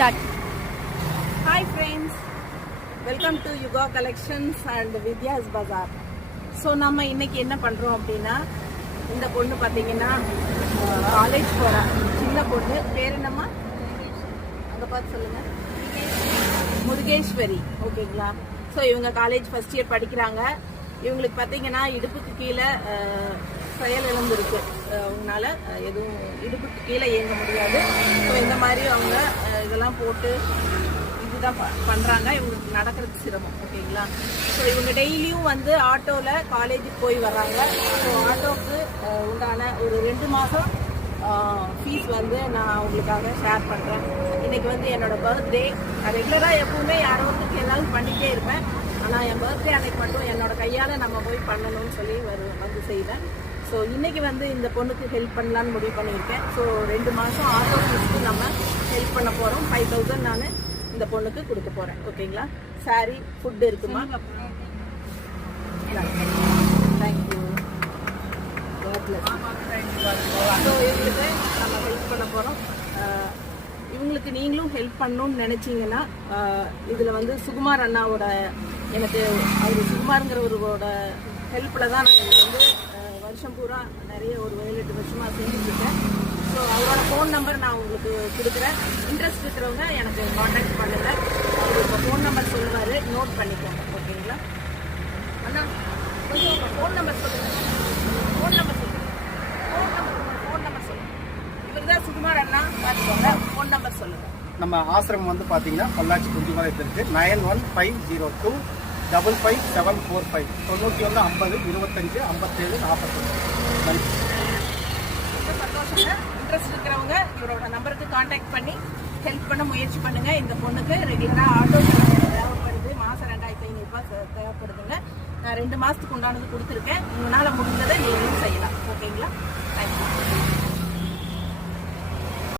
Start. Hi friends, welcome to Yuga Collections and Vidya's Bazaar. So நம்ம இன்னைக்கு என்ன பண்ணுறோம் அப்படின்னா, இந்த பொண்ணு பார்த்தீங்கன்னா காலேஜ் போகிறா சின்ன பொண்ணு. பேர் என்னம்மா? அங்கே பார்த்து சொல்லுங்கள். முருகேஸ்வரி. ஓகேங்களா? ஸோ இவங்க காலேஜ் ஃபர்ஸ்ட் இயர் படிக்கிறாங்க. இவங்களுக்கு பார்த்தீங்கன்னா இடுப்புக்கு கீழே செயல் இழந்து இருக்கு. அவங்களால எதுவும் இடுப்புக்கு கீழே இயங்க முடியாது. ஸோ இந்த மாதிரி அவங்க இதெல்லாம் போட்டு இதுதான் பண்ணுறாங்க. இவங்களுக்கு நடக்கிறது சிரமம். ஓகேங்களா? ஸோ இவங்க டெய்லியும் வந்து ஆட்டோவில் காலேஜுக்கு போய் வர்றாங்க. ஸோ ஆட்டோவுக்கு உண்டான ஒரு 2 மாதம் ஃபீஸ் வந்து நான் அவங்களுக்காக ஷேர் பண்ணுறேன். இன்றைக்கி வந்து என்னோடய பர்த்டே. நான் ரெகுலராக எப்பவுமே யாரோத்துக்கு ஏதாவது பண்ணிகிட்டே இருப்பேன். ஆனால் என் பர்த்டே அன்னைக்கு மட்டும் என்னோட கையால் நம்ம போய் பண்ணணும்னு சொல்லி வந்து செய்வேன். ஸோ இன்றைக்கி வந்து இந்த பொண்ணுக்கு ஹெல்ப் பண்ணலான்னு முடிவு பண்ணியிருக்கேன். ஸோ 2 மாதம் ஆட்டோ ஃபீஸ்க்கு நம்ம ஹெல்ப் பண்ண போகிறோம். 5000 நான் இந்த பொண்ணுக்கு கொடுக்க போகிறேன். ஓகேங்களா? சாரி, ஃபுட்டு இருக்குமா? தேங்க்யூ. ஸோ இவங்களுக்கு நம்ம ஹெல்ப் பண்ண போகிறோம். இவங்களுக்கு நீங்களும் ஹெல்ப் பண்ணணும்னு நினச்சிங்கன்னா இதில் வந்து சுகுமார் அண்ணாவோட எனக்கு அவர் சுகுமாருங்கிறவரோட ஹெல்ப்பில் தான் நான் இதில் வந்து வருஷம் பூரா நிறைய ஒரு 7-8 வருஷமாக செஞ்சுருக்கேன். ஸோ அவரோட ஃபோன் நம்பர் நான் உங்களுக்கு கொடுக்குறேன். இன்ட்ரெஸ்ட் இருக்கிறவங்க எனக்கு காண்டாக்ட் பண்ணுங்கள். அவர் இப்போ ஃபோன் நம்பர் சொல்லுவார், நோட் பண்ணிக்கோங்க. ஓகேங்களா அண்ணா? கொஞ்சம் உங்கள் ஃபோன் நம்பர் சொல்லுங்கள். ஃபோன் நம்பர் சொல்லுங்கள். ஃபோன் நம்பர் சொல்லுங்கள். இவர் தான் சுகுமார் அண்ணா. பார்த்துக்கோங்க. ஃபோன் நம்பர் சொல்லுங்கள். நம்ம ஆசிரமம் வந்து பார்த்தீங்கன்னா பொள்ளாச்சி குஞ்சுமலையத்திற்கு 9150255745 91 50 25 57 41. சந்தோஷம். இன்ட்ரெஸ்ட் இருக்கிறவங்க இவரோட நம்பருக்கு கான்டாக்ட் பண்ணி ஹெல்ப் பண்ண முயற்சி பண்ணுங்க. இந்த பொண்ணுக்கு ரெகுலராக ஆட்டோ தேவைப்படுது. மாதம் 2500 ரூபாய் தேவைப்படுதுங்க. நான் 2 மாதத்துக்கு உண்டானது கொடுத்துருக்கேன். உங்களால் முடிஞ்சதை நீங்களும் செய்யலாம்.